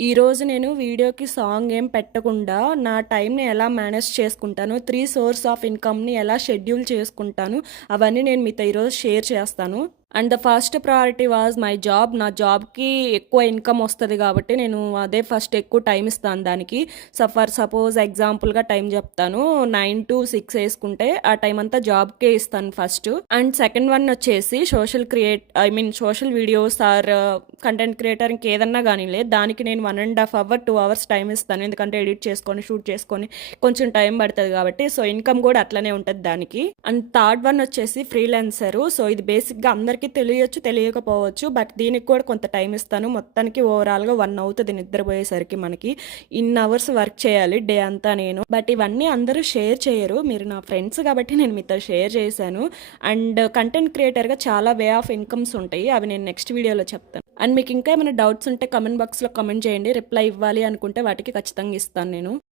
ఈరోజు నేను వీడియోకి సాంగ్ ఏం పెట్టకుండా నా టైంని ఎలా మేనేజ్ చేసుకుంటాను, 3 సోర్స్ ఆఫ్ ఇన్కమ్‌ని ఎలా షెడ్యూల్ చేసుకుంటాను, అవన్నీ నేను మీతో ఈరోజు షేర్ చేస్తాను. And the first priority was my job. నా జాబ్‌కి ఎక్కువ ఇన్కమ్ వస్తది కాబట్టి నేను అదే ఫస్ట్ ఎక్కువ టైం ఇస్తాను దానికి. సపోజ్ ఎగ్జాంపుల్‌గా టైం చెప్తాను. 9-6 ఏసుకుంటే ఆ టైం అంతా జాబ్‌కే ఇస్తాను ఫస్ట్. అండ్ సెకండ్ వన్ వచ్చేసి social videos or content creator ఇంకేదన్నా గానీలే దానికి నేను 1½ అవర్, 2 అవర్స్ టైం ఇస్తాను. ఎందుకంటే ఎడిట్ చేసుకొని, షూట్ చేసుకొని కొంచెం టైం పడతది కాబట్టి. సో, ఇన్కమ్ కూడా అట్లనే ఉంటది దానికి. అండ్ థర్డ్ వన్ వచ్చేసి ఫ్రీలాన్సరు. సో, ఇది బేసిక్‌గా అందరికీ తెలియచ్చు, తెలియకపోవచ్చు. బట్ దీనికి కూడా కొంత టైం ఇస్తాను. మొత్తానికి ఓవరాల్‌గా 1 అవుతది నిద్రపోయేసరికి మనకి. ఇన్ని అవర్స్ వర్క్ చేయాలి డే అంతా నేను. బట్ ఇవన్నీ అందరూ షేర్ చేయరు. మీరు నా ఫ్రెండ్స్ కాబట్టి నేను మీతో షేర్ చేశాను. అండ్ కంటెంట్ క్రియేటర్‌గా చాలా వే ఆఫ్ ఇన్కమ్స్ ఉంటాయి. అవి నేను నెక్స్ట్ వీడియోలో చెప్తాను. అండ్ మీకు ఇంకా ఏమైనా డౌట్స్ ఉంటే కామెంట్ బాక్స్‌లో కామెంట్ చేయండి. రిప్లై ఇవ్వాలి అనుకుంటే వాటికి ఖచ్చితంగా ఇస్తాను నేను.